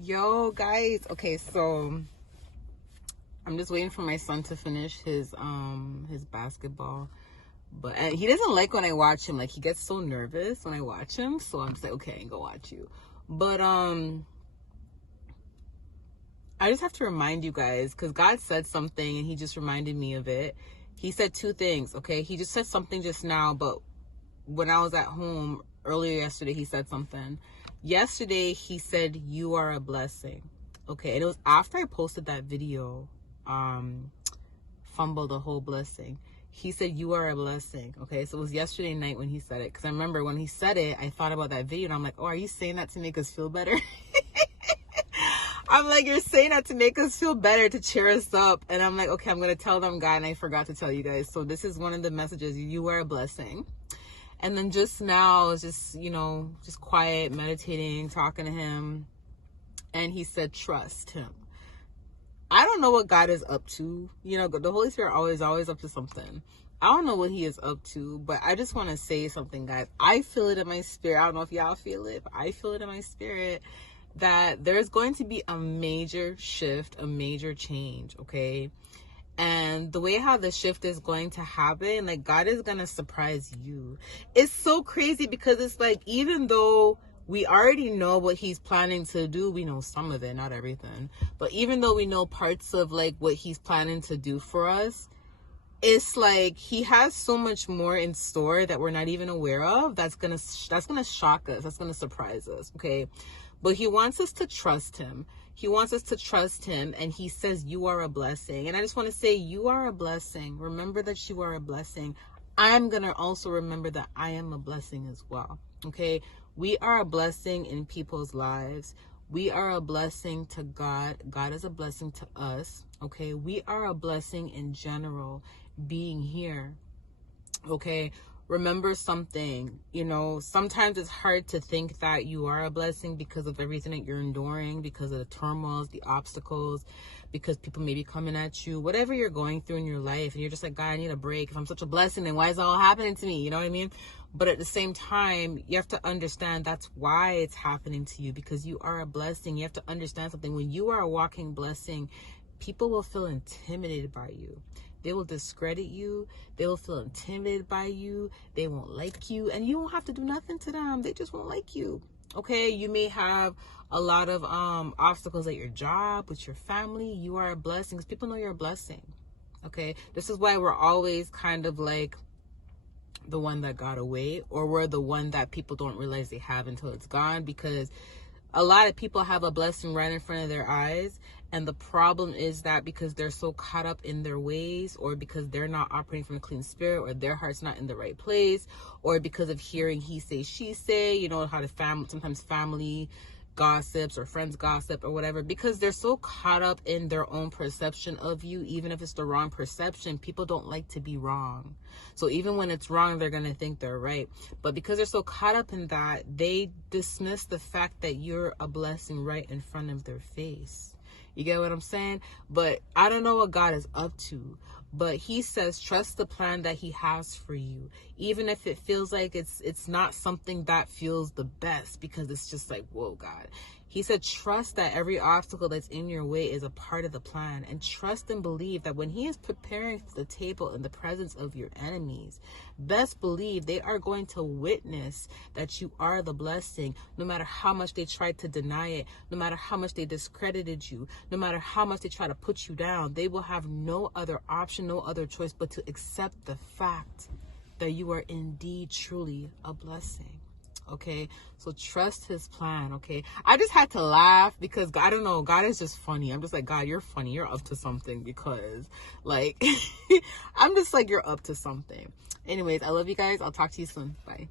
Yo, guys. Okay, so I'm just waiting for my son to finish his basketball. But and he doesn't like when I watch him. Like, he gets so nervous when I watch him. So I'm just like, okay, I can go watch you. But I just have to remind you guys, because God said something and he just reminded me of it. He said two things, okay? He just said something just now, but when I was at home earlier yesterday, he said something. Yesterday, he said, you are a blessing. Okay, and it was after I posted that video, Fumble the Whole Blessing. He said, you are a blessing. Okay, so it was yesterday night when he said it. Because I remember when he said it, I thought about that video, and I'm like, oh, are you saying that to make us feel better? I'm like, you're saying that to make us feel better, to cheer us up. And I'm like, okay, I'm going to tell them, God, and I forgot to tell you guys. So this is one of the messages. You are a blessing. And then just now, I was just, just quiet, meditating, talking to him. And he said, trust him. I don't know what God is up to. The Holy Spirit always up to something. I don't know what he is up to, but I just want to say something, guys. I feel it in my spirit. I don't know if y'all feel it, but I feel it in my spirit that there's going to be a major shift, a major change, okay? And the way how the shift is going to happen, like, God is going to surprise you. It's so crazy because it's like, even though we already know what he's planning to do, we know some of it, not everything. But even though we know parts of, like, what he's planning to do for us, it's like he has so much more in store that we're not even aware of. That's gonna shock us. That's gonna surprise us, okay? But he wants us to trust him. He wants us to trust him, and he says, you are a blessing. And I just want to say, you are a blessing. Remember that you are a blessing. I'm going to also remember that I am a blessing as well, okay? We are a blessing in people's lives. We are a blessing to God. God is a blessing to us, okay? We are a blessing in general, being here, okay? Remember something, sometimes it's hard to think that you are a blessing because of everything that you're enduring, because of the turmoils, the obstacles, because people may be coming at you, whatever you're going through in your life, and you're just like, God, I need a break. If I'm such a blessing, then why is it all happening to me? You know what I mean? But at the same time, you have to understand that's why it's happening to you, because you are a blessing. You have to understand something. When you are a walking blessing, people will feel intimidated by you. They will discredit you. They will feel intimidated by you. They won't like you. And you won't have to do nothing to them. They just won't like you. Okay? You may have a lot of obstacles at your job, with your family. You are a blessing because people know you're a blessing. Okay? This is why we're always kind of like the one that got away, or we're the one that people don't realize they have until it's gone, because a lot of people have a blessing right in front of their eyes. And the problem is that because they're so caught up in their ways, or because they're not operating from a clean spirit, or their heart's not in the right place, or because of hearing he say, she say, how sometimes family gossips or friends gossip or whatever, because they're so caught up in their own perception of you. Even if it's the wrong perception, people don't like to be wrong. So even when it's wrong, they're going to think they're right. But because they're so caught up in that, they dismiss the fact that you're a blessing right in front of their face. You get what I'm saying? But I don't know what God is up to. But he says, trust the plan that he has for you. Even if it feels like it's not something that feels the best, because it's just like, whoa, God. He said, trust that every obstacle that's in your way is a part of the plan. And trust and believe that when he is preparing the table in the presence of your enemies, best believe they are going to witness that you are the blessing, no matter how much they tried to deny it, no matter how much they discredited you, no matter how much they try to put you down. They will have no other option, no other choice but to accept the fact that you are indeed truly a blessing. Okay, so trust his plan. Okay, I just had to laugh because I don't know, God is just funny. I'm just like, God, you're funny, you're up to something, because like I'm just like, you're up to something. Anyways, I love you guys. I'll talk to you soon. Bye.